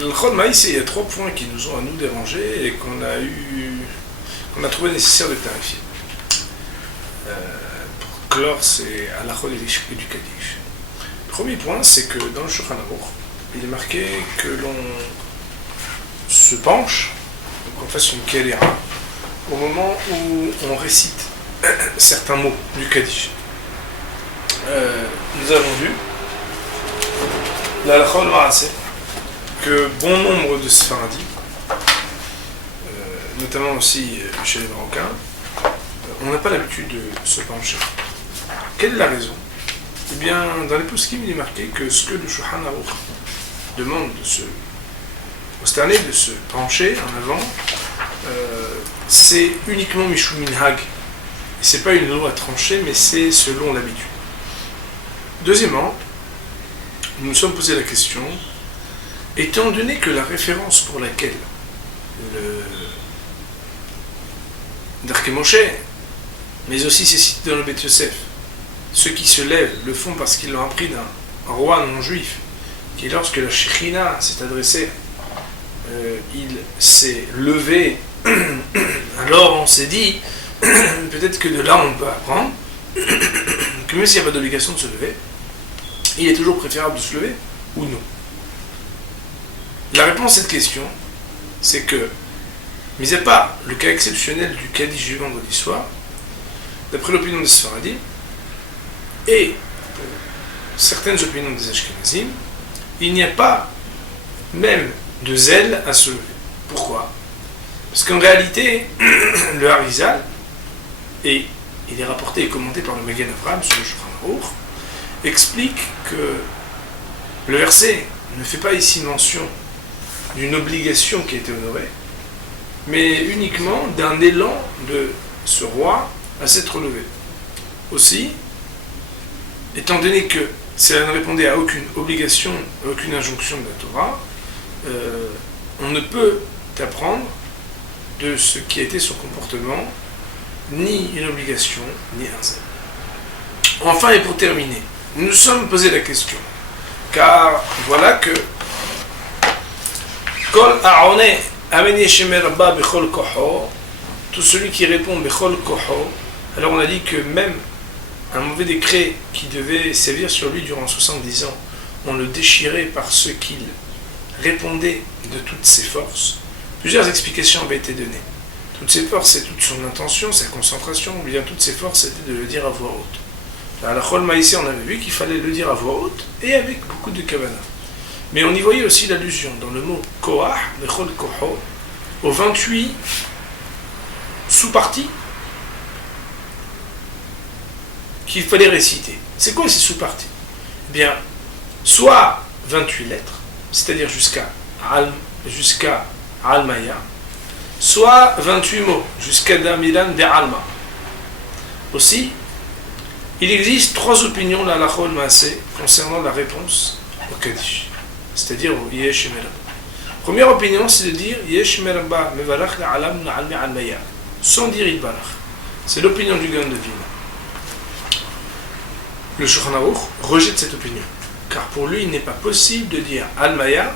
Le Chod Maïs, il y a 3 points qui nous ont à nous déranger et qu'on a trouvé nécessaire de clarifier. Pour clore, c'est à la Chod et du Kaddish. Le premier point, c'est que dans le Shulchan Aruch, il est marqué que l'on se penche, qu'on fasse une Kelera, au moment où on récite certains mots du Kaddish. Nous avons vu la Chod Maaseh que bon nombre de Sfaradis, notamment aussi chez les Marocains, on n'a pas l'habitude de se pencher. Quelle est la raison? Eh bien, dans les poskim, il est marqué que ce que le Shulchan Aruch demande de se prosterner, de se pencher en avant, c'est uniquement Mishum Minhag. Et c'est pas une loi tranchée, mais c'est selon l'habitude. Deuxièmement, nous nous sommes posé la question, étant donné que la référence pour laquelle le Darkei Moshe, mais aussi c'est cité dans le Beth Yosef, ceux qui se lèvent le font parce qu'ils l'ont appris d'un roi non juif, qui lorsque la Shekhinah s'est adressée, il s'est levé, alors on s'est dit, peut-être que de là on peut apprendre, que même s'il n'y a pas d'obligation de se lever, il est toujours préférable de se lever, ou non. La réponse à cette question, c'est que, mis à part le cas exceptionnel du Kaddish du vendredi soir, d'après l'opinion des Sfaradim, et pour certaines opinions des Ashkenazim, il n'y a pas même de zèle à se lever. Pourquoi? Parce qu'en réalité, le Harizal, et il est rapporté et commenté par le Magen Avraham sur le Shulchan Aruch, explique que le verset ne fait pas ici mention d'une obligation qui a été honorée, mais uniquement d'un élan de ce roi à s'être relevé. Aussi, étant donné que cela ne répondait à aucune obligation, à aucune injonction de la Torah, on ne peut apprendre de ce qui a été son comportement, ni une obligation, ni un zèle. Enfin, et pour terminer, nous nous sommes posé la question, car voilà que Kol A'oneh Amen Yeshemer Rabba Bechol Koho, tout celui qui répond Bechol Koho, alors on a dit que même un mauvais décret qui devait sévir sur lui durant 70 ans, on le déchirait parce qu'il répondait de toutes ses forces. Plusieurs explications avaient été données. Toutes ses forces, c'est toute son intention, sa concentration, ou bien toutes ses forces, c'était de le dire à voix haute. À la Chol Maïsé, on avait vu qu'il fallait le dire à voix haute et avec beaucoup de kavana. Mais on y voyait aussi l'allusion dans le mot Koah, Bechol Koho, aux 28 sous-parties qu'il fallait réciter. C'est quoi ces sous-parties? Eh bien, soit 28 lettres, c'est-à-dire jusqu'à Almaya, soit 28 mots, jusqu'à Damilan de Alma. Aussi, il existe 3 opinions la Chol Maaseh concernant la réponse au Kaddish, c'est-à-dire au Yesh Merabba. Première opinion, c'est de dire Yesh Merabba Mevarach La'alam Na'alme Almaya, sans dire Yitbarach. C'est l'opinion du Gaon de Vilna. Le Shulchan Aruch rejette cette opinion, car pour lui, il n'est pas possible de dire Almaya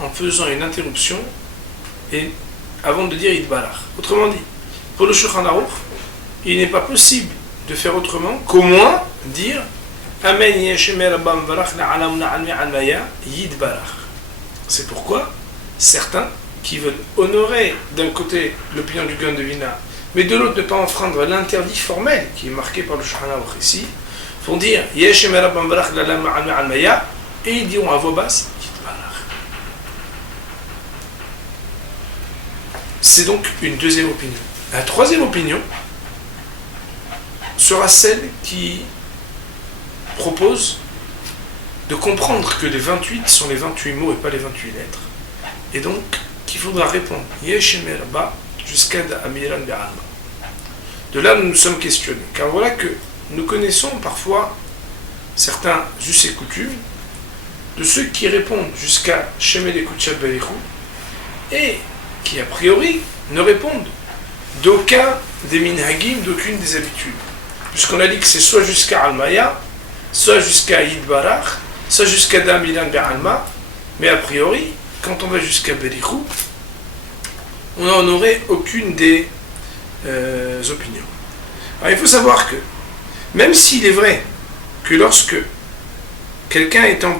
en faisant une interruption et avant de dire Yitbarach. Autrement dit, pour le Shulchan Aruch, il n'est pas possible de faire autrement qu'au moins dire Amen Yeshemer Rabba Mevarach La'alam Na'alme Almaya Yitbarach. C'est pourquoi certains qui veulent honorer d'un côté l'opinion du Gaon de Vilna, mais de l'autre ne pas enfreindre l'interdit formel qui est marqué par le Shulchan Aruch ici, vont dire Yeshemer Rabba Mevarach La'alam Na'alme Almaya et ils diront à voix basse Yitbarach. C'est donc une deuxième opinion. La troisième opinion sera celle qui propose de comprendre que les 28 sont les 28 mots et pas les 28 lettres. Et donc, qu'il faudra répondre Yeshemer Rabba jusqu'à Amiran Be'alma. De là, nous nous sommes questionnés. Car voilà que nous connaissons parfois certains us et coutumes de ceux qui répondent jusqu'à Shemel Ekutchat Berichou et qui, a priori, ne répondent d'aucun des minhagim, d'aucune des habitudes. Puisqu'on a dit que c'est soit jusqu'à Almaya, soit jusqu'à Yitbarach, soit jusqu'à Damilan Be'alma, mais a priori, quand on va jusqu'à Berichou, on n'en aurait aucune des opinions. Alors il faut savoir que, même s'il est vrai que lorsque quelqu'un est en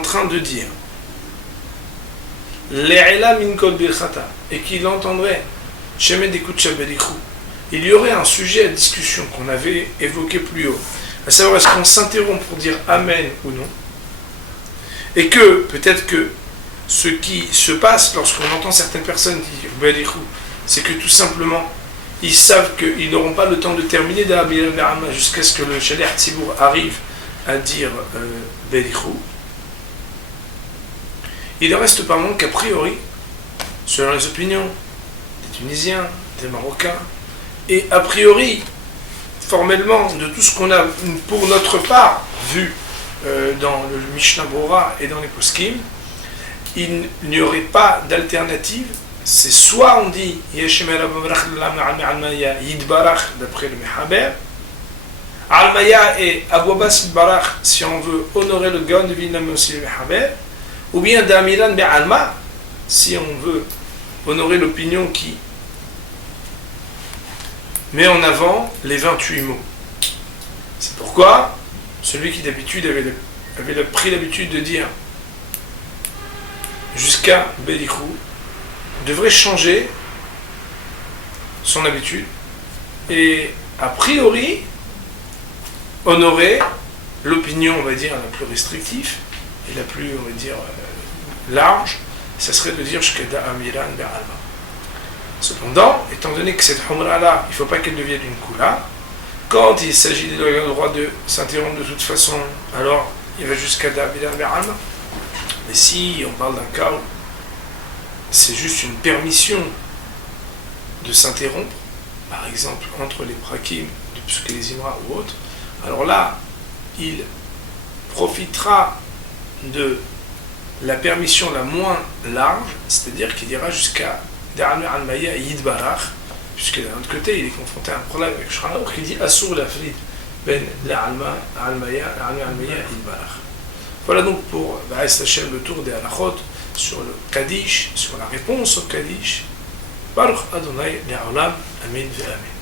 train de dire Le'ela min kol birchata, et qu'il entendrait Shemed Ekutcha Berichou, il y aurait un sujet à discussion qu'on avait évoqué plus haut, à savoir est-ce qu'on s'interrompt pour dire Amen ou non, et que peut-être que ce qui se passe lorsqu'on entend certaines personnes dire Berichou, c'est que tout simplement ils savent qu'ils n'auront pas le temps de terminer d'Amir Berama jusqu'à ce que le Shaliach Tzibour arrive à dire Berichou. Il ne reste pas moins qu'a priori, selon les opinions des Tunisiens, des Marocains, et a priori, formellement, de tout ce qu'on a pour notre part vu dans le Mishnah Bora et dans les Poskim, il n'y aurait pas d'alternative. C'est soit on dit Yidbarach d'après le Mehaber, Almaya et Abouabas Yidbarach si on veut honorer le Gaon de Vilna mais aussi le Mehaber, ou bien Damiran Be'alma si on veut honorer l'opinion qui met en avant les 28 mots. C'est pourquoi celui qui d'habitude avait pris l'habitude de dire jusqu'à Berichou devrait changer son habitude et a priori honorer l'opinion, on va dire, la plus restrictive et la plus, on va dire, large, ça serait de dire Shkeda Amiran Be'alma. Cependant, étant donné que cette Humra-là, il ne faut pas qu'elle devienne une Kula, quand il s'agit de droit de s'interrompre de toute façon, alors il va jusqu'à Amiran Be'alma. Mais si on parle d'un cas où c'est juste une permission de s'interrompre, par exemple entre les prakim de Psuké les Imra ou autres, alors là, il profitera de la permission la moins large, c'est-à-dire qu'il ira jusqu'à Da'alma al-Maya Yidbarach, puisque d'un autre côté, il est confronté à un problème avec Shraour qui dit Assour la Frid ben Da'alma al-Maya Yidbarach. Voilà donc pour Ba'es Hashem le tour des halachot sur le Kaddish, sur la réponse au Kaddish. Baruch Adonai Le'olam, Amen ve'Amen.